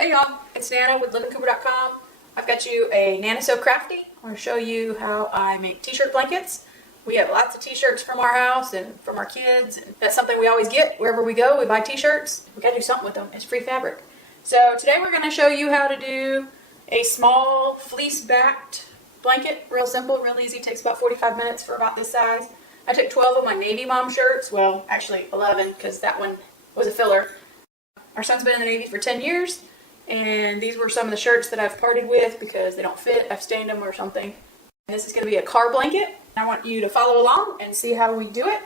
Hey y'all, it's Nana with LivingCooper.com. I've got you a Nana So Crafty. I'm going to show you how I make t-shirt blankets. We have lots of t-shirts from our house and from our kids. And that's something we always get wherever we go. We buy t-shirts. We got to do something with them. It's free fabric. So today we're going to show you how to do a small fleece-backed blanket. Real simple, real easy. Takes about 45 minutes for about this size. I took 12 of my Navy mom shirts. Well, actually 11 because that one was a filler. Our son's been in the Navy for 10 years. And these were some of the shirts that I've parted with because they don't fit. I've stained them or something. And this is going to be a car blanket. I want you to follow along and see how we do it.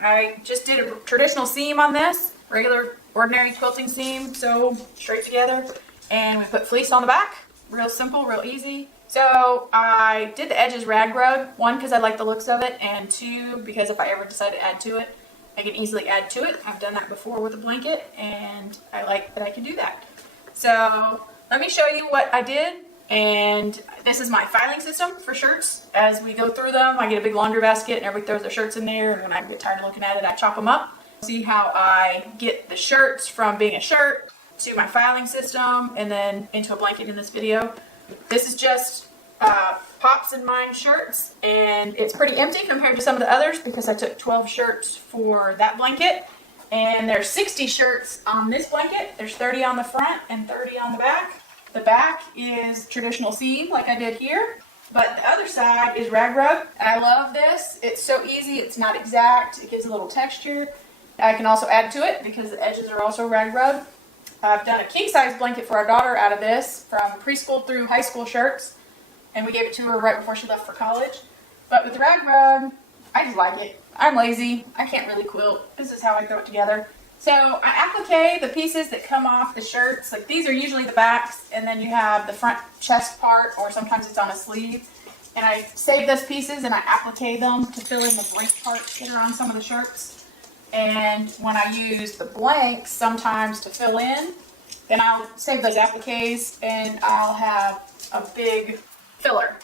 I just did a traditional seam on this. Regular, ordinary quilting seam. Sew straight together. And we put fleece on the back. Real simple, real easy. So I did the edges rag rug. One, because I like the looks of it. And two, because if I ever decide to add to it, I can easily add to it. I've done that before with a blanket. And I like that I can do that. So let me show you what I did, and this is my filing system for shirts. As we go through them, I get a big laundry basket and everybody throws their shirts in there, and when I get tired of looking at it, I chop them up. See how I get the shirts from being a shirt to my filing system and then into a blanket in this video. This is just Pops and Mine shirts, and it's pretty empty compared to some of the others because I took 12 shirts for that blanket. And there's 60 shirts on this blanket. There's 30 on the front and 30 on the back. The back is traditional seam like I did here. But the other side is rag rug. I love this. It's so easy. It's not exact. It gives a little texture. I can also add to it because the edges are also rag rug. I've done a king size blanket for our daughter out of this from preschool through high school shirts. And we gave it to her right before she left for college. But with the rag rug, I just like it. I'm lazy. I can't really quilt. This is how I throw it together. So I applique the pieces that come off the shirts. Like these are usually the backs, and then you have the front chest part, or sometimes it's on a sleeve. And I save those pieces and I applique them to fill in the blank parts that are on some of the shirts. And when I use the blanks sometimes to fill in, then I'll save those appliques and I'll have a big filler.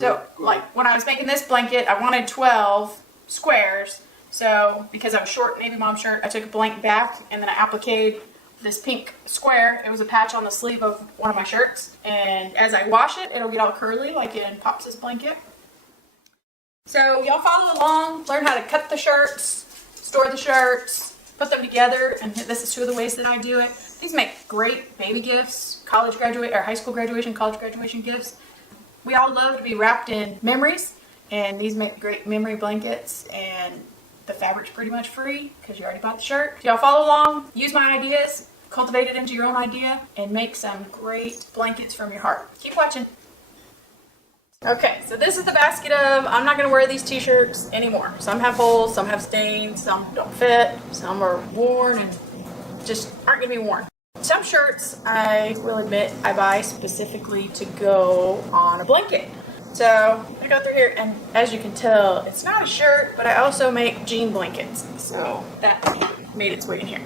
So, like, when I was making this blanket, I wanted 12 squares. So, because I'm short Navy mom shirt, I took a blank back, and then I appliqued this pink square. It was a patch on the sleeve of one of my shirts. And as I wash it, it'll get all curly, like in Pops' blanket. So, y'all follow along, learn how to cut the shirts, store the shirts, put them together, and this is two of the ways that I do it. These make great baby gifts, college graduate, or high school graduation, college graduation gifts. We all love to be wrapped in memories, and these make great memory blankets, and the fabric's pretty much free because you already bought the shirt. Y'all follow along, use my ideas, cultivate it into your own idea, and make some great blankets from your heart. Keep watching. Okay, so this is the basket of, I'm not going to wear these t-shirts anymore. Some have holes, some have stains, some don't fit, some are worn and just aren't going to be worn. Some shirts, I will admit, I buy specifically to go on a blanket. So I go through here, and as you can tell, it's not a shirt, but I also make jean blankets. So that made its way in here.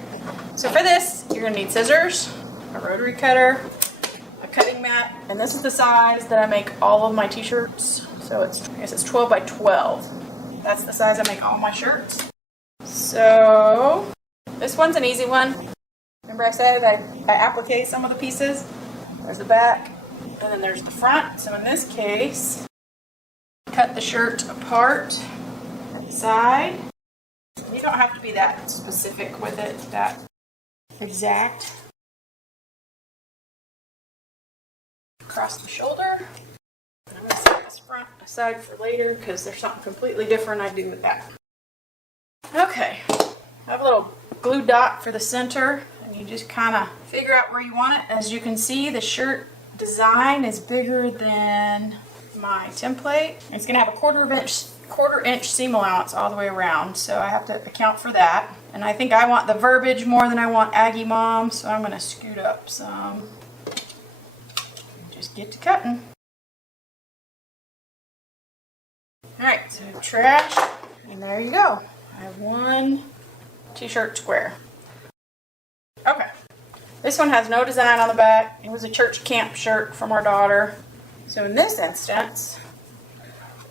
So for this, you're going to need scissors, a rotary cutter, a cutting mat, and this is the size that I make all of my t-shirts. So it's, I guess it's 12 by 12. That's the size I make all my shirts. So this one's an easy one. Remember I said I applique some of the pieces. There's the back, and then there's the front. So in this case, cut the shirt apart at the side. You don't have to be that specific with it, that exact. Across the shoulder. I'm going to set this front aside for later because there's something completely different I do with that. Okay, I have a little glue dot for the center. You just kind of figure out where you want it. As you can see, the shirt design is bigger than my template. It's going to have a quarter inch seam allowance all the way around, so I have to account for that. And I think I want the verbiage more than I want Aggie Mom, so I'm going to scoot up some. Just get to cutting. Alright, so trash, and there you go. I have one t-shirt square. Okay, this one has no design on the back. It was a church camp shirt from our daughter. So in this instance,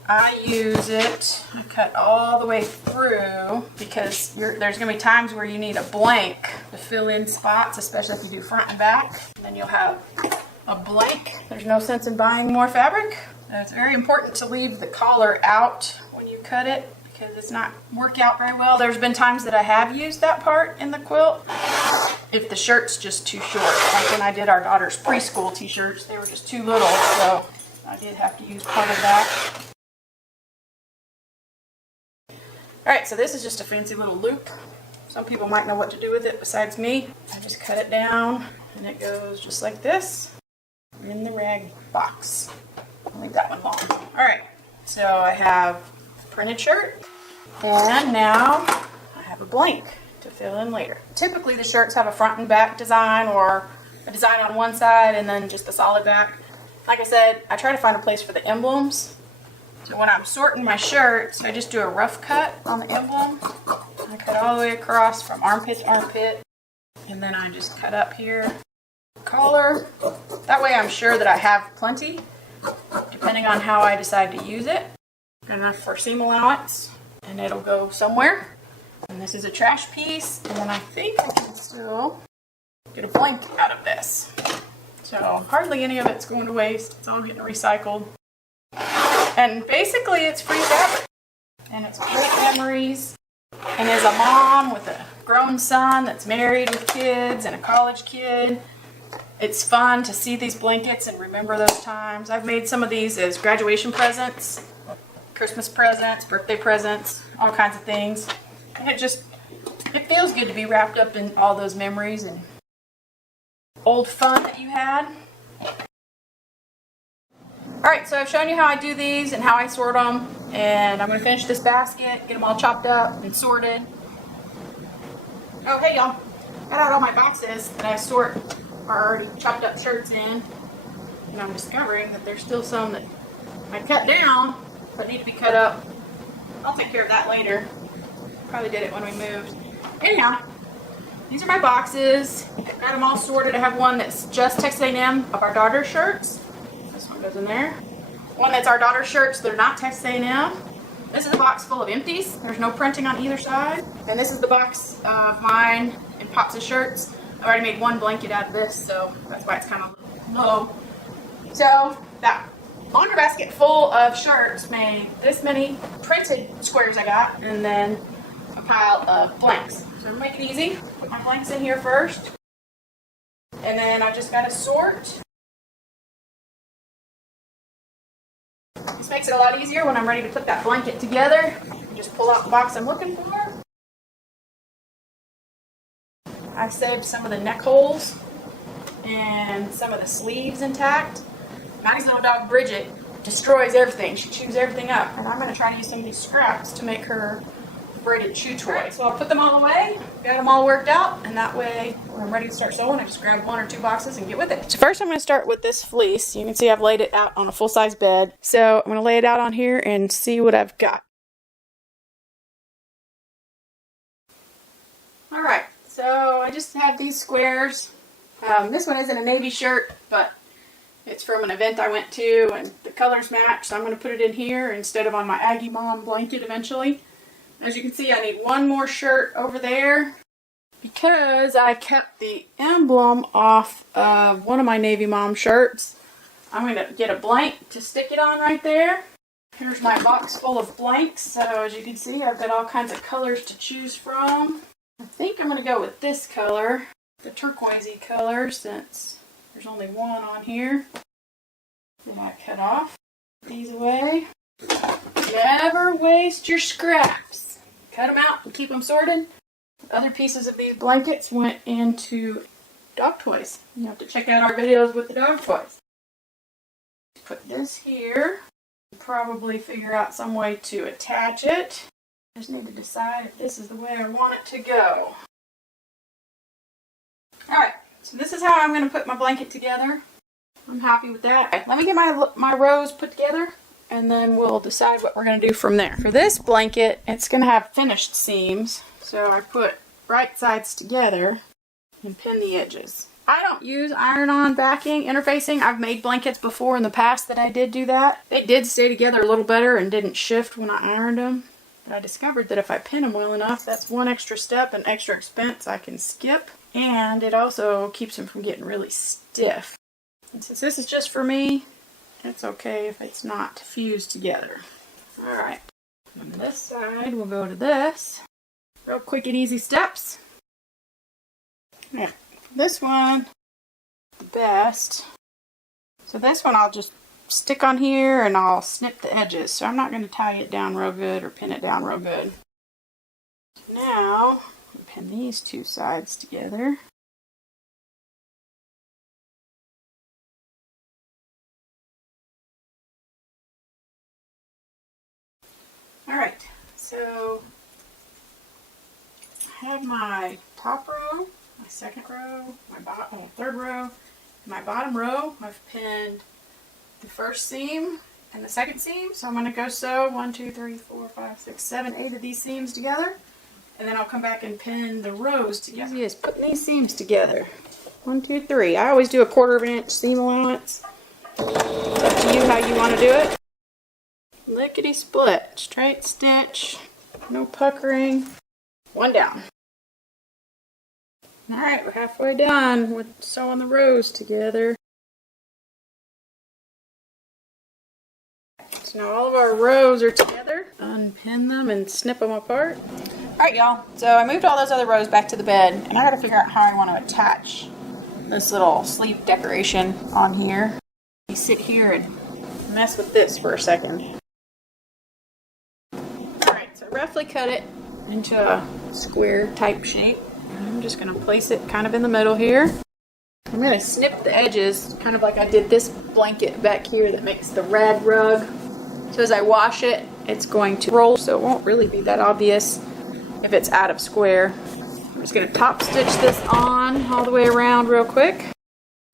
I use it, I cut all the way through because there's going to be times where you need a blank to fill in spots, especially if you do front and back. And then you'll have a blank. There's no sense in buying more fabric. And it's very important to leave the collar out when you cut it because it's not work out very well. There's been times that I have used that part in the quilt if the shirt's just too short. Like when I did our daughter's preschool t-shirts, they were just too little, so I did have to use part of that. Alright, so this is just a fancy little loop. Some people might know what to do with it besides me. I just cut it down and it goes just like this in the rag box. I'll leave that one long. Alright, so I have a printed shirt and now I have a blank to fill in later. Typically the shirts have a front and back design or a design on one side and then just a solid back. Like I said, I try to find a place for the emblems. So when I'm sorting my shirts, I just do a rough cut on the emblem. I cut all the way across from armpit to armpit. And then I just cut up here, collar. That way I'm sure that I have plenty, depending on how I decide to use it. Got enough for seam allowance, and it'll go somewhere. And this is a trash piece, and then I think I can still get a blank out of this. So hardly any of it's going to waste. It's all getting recycled. And basically it's free fabric. And it's great memories. And as a mom with a grown son that's married with kids and a college kid, it's fun to see these blankets and remember those times. I've made some of these as graduation presents, Christmas presents, birthday presents, all kinds of things. And it feels good to be wrapped up in all those memories and old fun that you had. Alright, so I've shown you how I do these and how I sort them, and I'm going to finish this basket, get them all chopped up and sorted. Oh, hey y'all, got out all my boxes that I sort our already chopped up shirts in, and I'm discovering that there's still some that I cut down but need to be cut up. I'll take care of that later. Probably did it when we moved. Anyhow, these are my boxes. Got them all sorted. I have one that's just Texas A&M of our daughter's shirts. This one goes in there. One that's our daughter's shirts that are not Texas A&M. This is a box full of empties. There's no printing on either side. And this is the box of mine and Pops' shirts. I already made one blanket out of this, so that's why it's kind of low. So that laundry basket full of shirts made this many printed squares I got, and then a pile of blanks. So make it easy. Put my blanks in here first. And then I just got to sort. This makes it a lot easier when I'm ready to put that blanket together. Just pull out the box I'm looking for. I saved some of the neck holes and some of the sleeves intact. Maddie's little dog Bridget destroys everything. She chews everything up. And I'm going to try to use some of these scraps to make her braided chew toy. So I'll put them all away, got them all worked out, and that way when I'm ready to start sewing, I just grab one or two boxes and get with it. So first I'm going to start with this fleece. You can see I've laid it out on a full-size bed. So I'm going to lay it out on here and see what I've got. Alright, so I just have these squares. This one isn't a navy shirt, but it's from an event I went to and the colors match, so I'm going to put it in here instead of on my Aggie Mom blanket eventually. As you can see, I need one more shirt over there because I kept the emblem off of one of my Navy Mom shirts. I'm going to get a blank to stick it on right there. Here's my box full of blanks. So as you can see, I've got all kinds of colors to choose from. I think I'm going to go with this color, the turquoisey color, since there's only one on here. And I cut off these away. Never waste your scraps. Cut them out and keep them sorted. Other pieces of these blankets went into dog toys. You have to check out our videos with the dog toys. Put this here. Probably figure out some way to attach it. Just need to decide if this is the way I want it to go. Alright, so this is how I'm going to put my blanket together. I'm happy with that. Okay, let me get my rows put together, and then we'll decide what we're going to do from there. For this blanket, it's going to have finished seams, so I put right sides together and pin the edges. I don't use iron-on backing, interfacing. I've made blankets before in the past that I did do that. They did stay together a little better and didn't shift when I ironed them. But I discovered that if I pin them well enough, that's one extra step and extra expense I can skip. And it also keeps them from getting really stiff. And since this is just for me, it's okay if it's not fused together. Alright, on this side we'll go to this. Real quick and easy steps. Yeah. This one, the best. So this one I'll just stick on here and I'll snip the edges. So I'm not going to tie it down real good or pin it down real good. Now, I'll pin these two sides together. Alright, so I have my top row, my second row, my third row, my bottom row. I've pinned the first seam and the second seam, so I'm going to go sew 1, 2, 3, 4, 5, 6, 7, 8 of these seams together, and then I'll come back and pin the rows together. Easy as putting these seams together. 1, 2, 3. I always do a 1/4 inch seam allowance. It's up to you how you want to do it. Lickety split, straight stitch, no puckering. One down. Alright, we're halfway done with sewing the rows together. So now all of our rows are together. Unpin them and snip them apart. Alright y'all, so I moved all those other rows back to the bed, and I gotta figure out how I want to attach this little sleeve decoration on here. You sit here and mess with this for a second. Alright, so roughly cut it into a square type shape. I'm just going to place it kind of in the middle here. I'm going to snip the edges, kind of like I did this blanket back here that makes the rag rug. So as I wash it, it's going to roll, so it won't really be that obvious if it's out of square. I'm just going to top stitch this on all the way around real quick.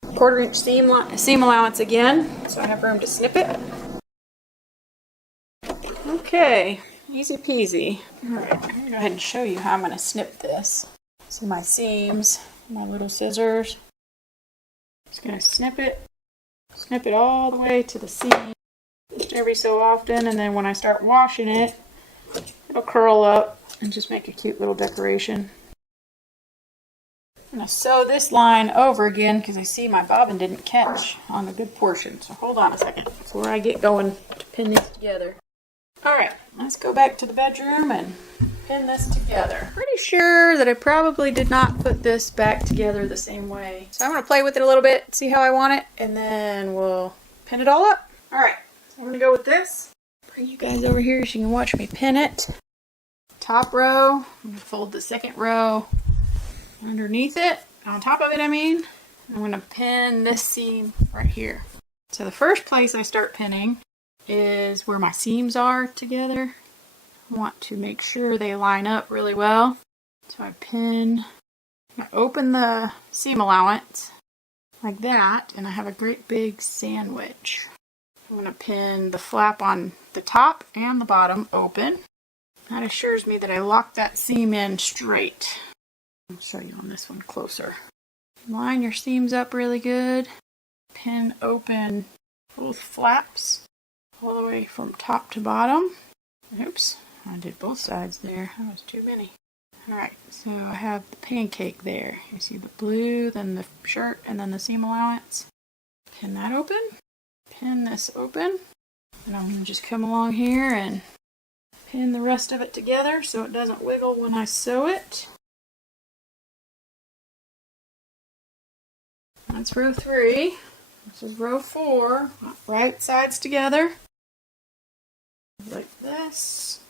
1/4 inch seam allowance again, so I have room to snip it. Okay, easy peasy. Alright, I'm going to go ahead and show you how I'm going to snip this. So my seams, my little scissors. Just going to snip it all the way to the seam just every so often, and then when I start washing it, it'll curl up and just make a cute little decoration. I'm going to sew this line over again because I see my bobbin didn't catch on a good portion, so hold on a second. That's where I get going to pin these together. Alright, let's go back to the bedroom and pin this together. Pretty sure that I probably did not put this back together the same way. So I'm going to play with it a little bit, see how I want it, and then we'll pin it all up. Alright, so I'm going to go with this. Bring you guys over here so you can watch me pin it. Top row, I'm going to fold the second row underneath it, on top of it I mean. I'm going to pin this seam right here. So the first place I start pinning is where my seams are together. I want to make sure they line up really well. So I open the seam allowance like that, and I have a great big sandwich. I'm going to pin the flap on the top and the bottom open. That assures me that I lock that seam in straight. I'll show you on this one closer. Line your seams up really good. Pin open both flaps all the way from top to bottom. Oops. I did both sides there. That was too many. Alright, so I have the pancake there. You see the blue, then the shirt, and then the seam allowance. Pin that open. Pin this open. And I'm going to just come along here and pin the rest of it together so it doesn't wiggle when I sew it. That's row 3. This is row 4. Right sides together. Like this.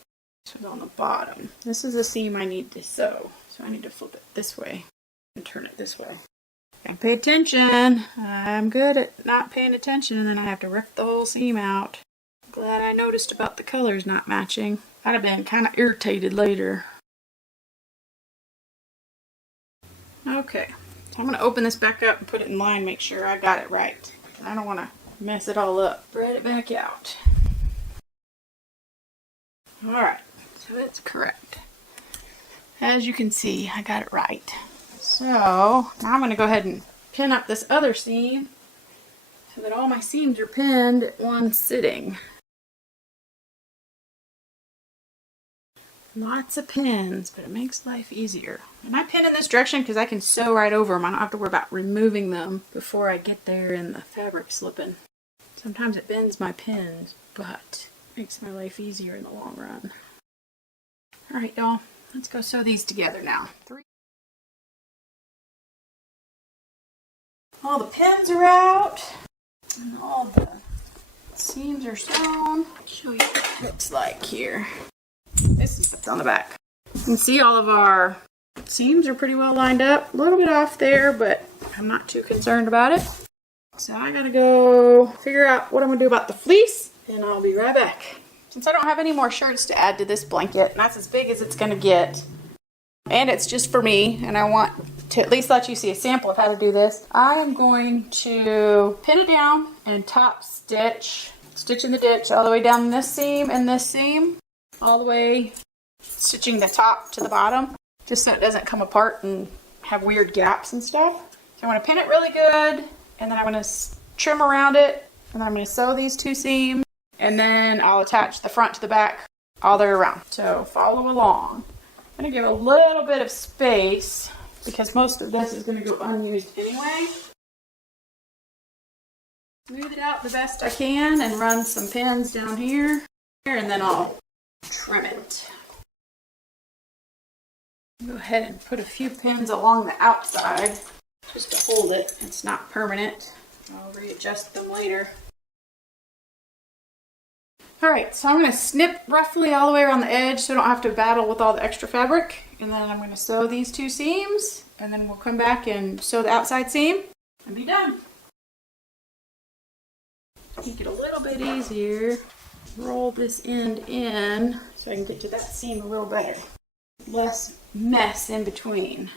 On the bottom. This is the seam I need to sew, so I need to flip it this way and turn it this way. Gotta pay attention. I'm good at not paying attention, and then I have to rip the whole seam out. Glad I noticed about the colors not matching. I'd have been kind of irritated later. Okay, so I'm going to open this back up and put it in line, make sure I got it right. I don't want to mess it all up. Spread it back out. Alright. So it's correct. As you can see, I got it right. So now I'm going to go ahead and pin up this other seam so that all my seams are pinned at one sitting. Lots of pins, but it makes life easier. And I pin in this direction because I can sew right over them. I don't have to worry about removing them before I get there and the fabric slipping. Sometimes it bends my pins, but it makes my life easier in the long run. Alright y'all, let's go sew these together now. All the pins are out, and all the seams are sewn. I'll show you what it looks like here. This is what's on the back. You can see all of our seams are pretty well lined up. A little bit off there, but I'm not too concerned about it. So I gotta go figure out what I'm gonna do about the fleece, and I'll be right back. Since I don't have any more shirts to add to this blanket, and that's as big as it's gonna get, and it's just for me, and I want to at least let you see a sample of how to do this, I am going to pin it down and top stitch in the ditch all the way down this seam and this seam, all the way stitching the top to the bottom, just so it doesn't come apart and have weird gaps and stuff. So I want to pin it really good, and then I'm going to trim around it, and then I'm going to sew these two seams, and then I'll attach the front to the back all the way around. So follow along. I'm going to give a little bit of space because most of this is going to go unused anyway. Smooth it out the best I can and run some pins down here, and then I'll trim it. Go ahead and put a few pins along the outside just to hold it. It's not permanent. I'll readjust them later. Alright, so I'm going to snip roughly all the way around the edge so I don't have to battle with all the extra fabric. And then I'm going to sew these two seams, and then we'll come back and sew the outside seam and be done. Make it a little bit easier. Roll this end in so I can get to that seam a little better. Less mess in between.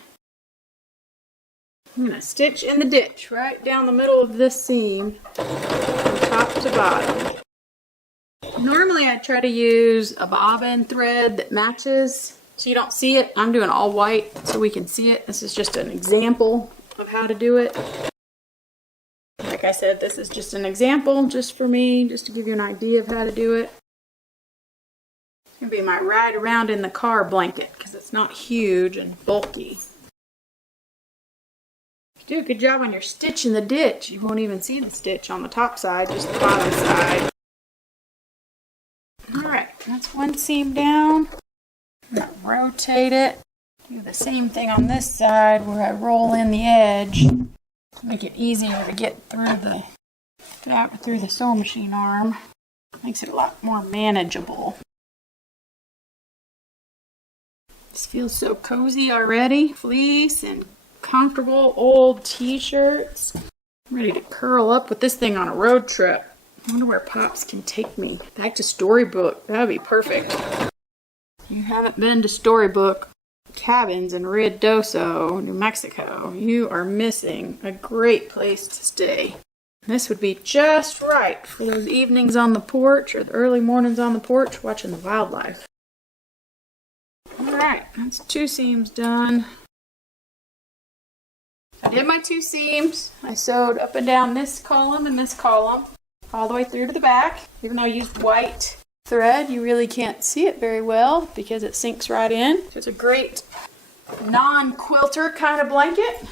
I'm going to stitch in the ditch right down the middle of this seam from top to bottom. Normally I try to use a bobbin thread that matches so you don't see it. I'm doing all white so we can see it. This is just an example of how to do it. Like I said, this is just an example just for me, just to give you an idea of how to do it. It's going to be my ride around in the car blanket because it's not huge and bulky. If you do a good job on your stitch in the ditch, you won't even see the stitch on the top side, just the bottom side. Alright, that's one seam down. I'm going to rotate it. Do the same thing on this side where I roll in the edge. Make it easier to get through the sewing machine arm. Makes it a lot more manageable. This feels so cozy already. Fleece and comfortable old t-shirts. I'm ready to curl up with this thing on a road trip. I wonder where Pops can take me. Back to Storybook. That would be perfect. If you haven't been to Storybook Cabins in Ruidoso, New Mexico, you are missing a great place to stay. This would be just right for those evenings on the porch or the early mornings on the porch watching the wildlife. Alright, that's two seams done. I did my two seams. I sewed up and down this column and this column all the way through to the back. Even though I used white thread, you really can't see it very well because it sinks right in. So it's a great non-quilter kind of blanket.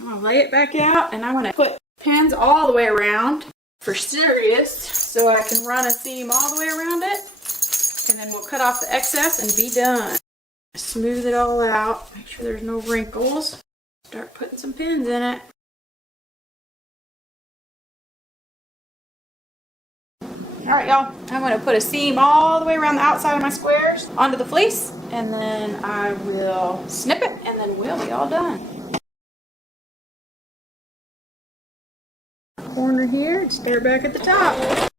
I'm going to lay it back out, and I'm going to put pins all the way around for serious so I can run a seam all the way around it, and then we'll cut off the excess and be done. Smooth it all out, make sure there's no wrinkles. Start putting some pins in it. Alright y'all, I'm going to put a seam all the way around the outside of my squares onto the fleece, and then I will snip it, and then we'll be all done. Corner here, and start back at the top.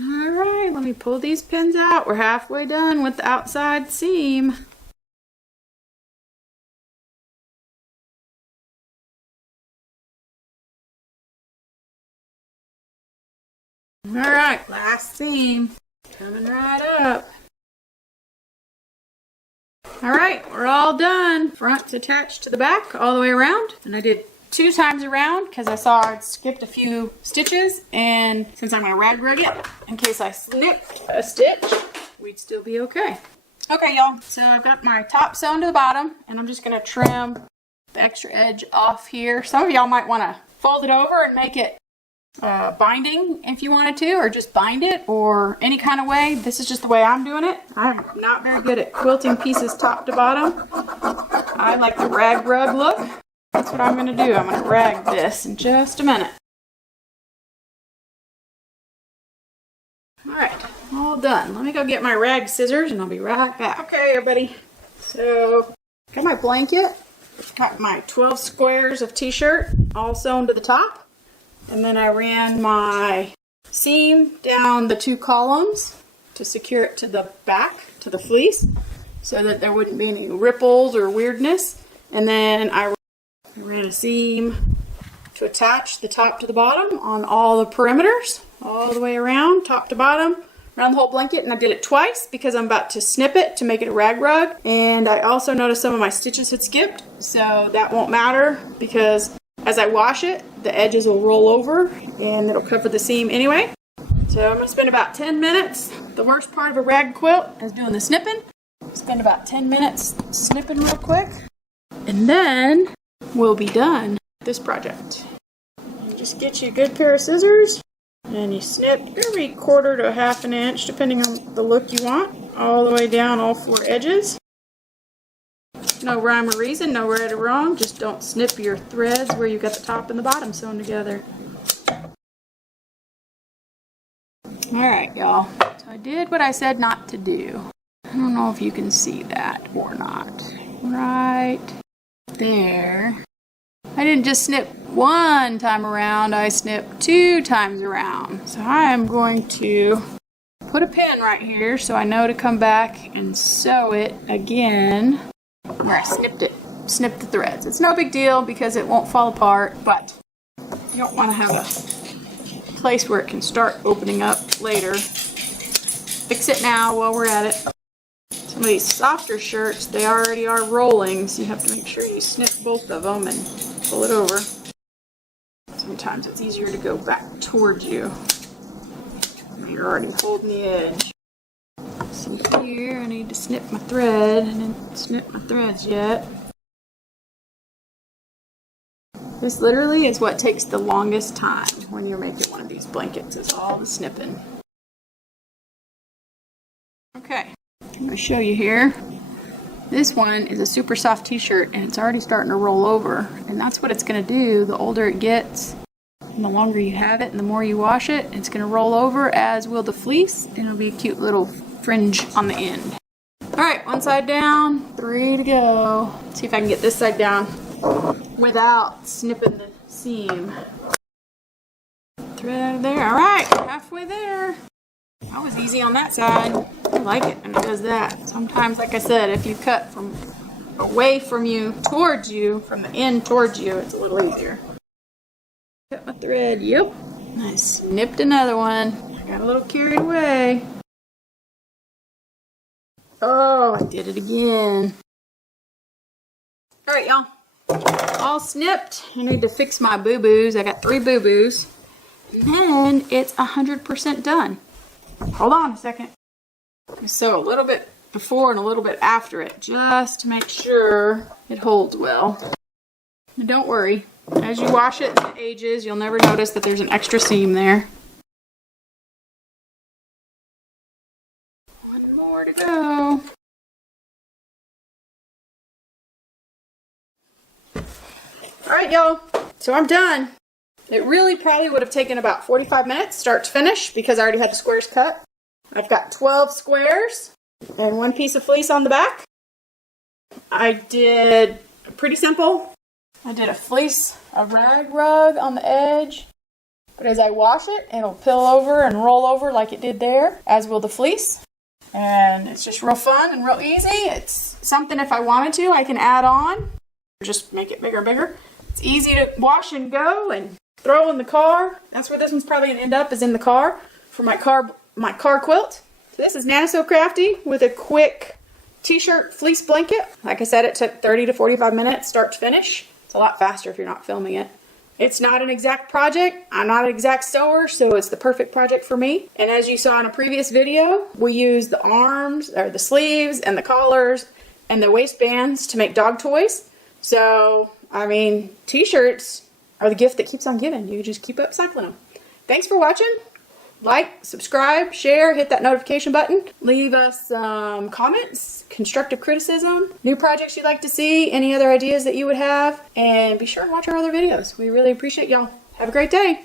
Alright, let me pull these pins out. We're halfway done with the outside seam. Alright, last seam. Coming right up. All right, we're all done. Front's attached to the back all the way around. And I did 2 times around because I saw I'd skipped a few stitches. And since I'm gonna rag it, in case I snipped a stitch, we'd still be okay. Okay, y'all, so I've got my top sewn to the bottom and I'm just gonna trim the extra edge off here. Some of y'all might wanna fold it over and make it binding if you wanted to, or just bind it, or any kind of way. This is just the way I'm doing it. I'm not very good at quilting pieces top to bottom. I like the rag rug look. That's what I'm going to do. I'm going to rag this in just a minute. Alright, all done. Let me go get my rag scissors and I'll be right back. Okay, everybody. So, got my blanket. Got my 12 squares of t-shirt all sewn to the top. And then I ran my seam down the 2 columns to secure it to the back, to the fleece, so that there wouldn't be any ripples or weirdness. And then I ran a seam to attach the top to the bottom on all the perimeters, all the way around, top to bottom, around the whole blanket. And I did it twice because I'm about to snip it to make it a rag rug. And I also noticed some of my stitches had skipped, so that won't matter because as I wash it, the edges will roll over and it'll cover the seam anyway. So I'm going to spend about 10 minutes. The worst part of a rag quilt is doing the snipping. Spend about 10 minutes snipping real quick. And then we'll be done with this project. You just get you a good pair of scissors and you snip every 1/4 to 1/2 inch, depending on the look you want, all the way down all 4 edges. No rhyme or reason, no right or wrong, just don't snip your threads where you got the top and the bottom sewn together. Alright, y'all, so I did what I said not to do. I don't know if you can see that or not. Right there. I didn't just snip 1 time around, I snipped 2 times around. So I am going to put a pin right here so I know to come back and sew it again where I snipped the threads. It's no big deal because it won't fall apart, but you don't want to have a place where it can start opening up later. Fix it now while we're at it. Some of these softer shirts, they already are rolling, so you have to make sure you snip both of them and pull it over. Sometimes it's easier to go back towards you. You're already holding the edge. See here, I need to snip my thread. I didn't snip my threads yet. This literally is what takes the longest time when you're making one of these blankets, is all the snipping. Okay, I'm going to show you here. This one is a super soft t-shirt and it's already starting to roll over. And that's what it's going to do. The older it gets and the longer you have it and the more you wash it, it's going to roll over, as will the fleece, and it'll be a cute little fringe on the end. Alright, 1 side down, 3 to go. Let's see if I can get this side down without snipping the seam. Thread out of there. Alright, halfway there. That was easy on that side. I like it when it does that. Sometimes, like I said, if you cut from away from you towards you, from the end towards you, it's a little easier. Cut my thread, yep. I snipped another one. I got a little carried away. Oh, I did it again. Alright, y'all. All snipped. I need to fix my boo-boos. I got 3 boo-boos. And then it's 100% done. Hold on a second. So a little bit before and a little bit after it, just to make sure it holds well. And don't worry, as you wash it and it ages, you'll never notice that there's an extra seam there. 1 more to go. Alright, y'all, so I'm done. It really probably would have taken about 45 minutes start to finish because I already had the squares cut. I've got 12 squares and 1 piece of fleece on the back. I did pretty simple. I did a rag rug on the edge. But as I wash it, it'll pill over and roll over like it did there, as will the fleece. And it's just real fun and real easy. It's something if I wanted to, I can add on. Just make it bigger and bigger. It's easy to wash and go and throw in the car. That's where this one's probably going to end up, is in the car for my car quilt. So this is Crafty with a quick t-shirt fleece blanket. Like I said, it took 30 to 45 minutes start to finish. It's a lot faster if you're not filming it. It's not an exact project. I'm not an exact sewer, so it's the perfect project for me. And as you saw in a previous video, we use the arms, or the sleeves, and the collars, and the waistbands to make dog toys. So, I mean, t-shirts are the gift that keeps on giving. You just keep upcycling them. Thanks for watching. Like, subscribe, share, hit that notification button. Leave us some comments, constructive criticism, new projects you'd like to see, any other ideas that you would have. And be sure to watch our other videos. We really appreciate y'all. Have a great day.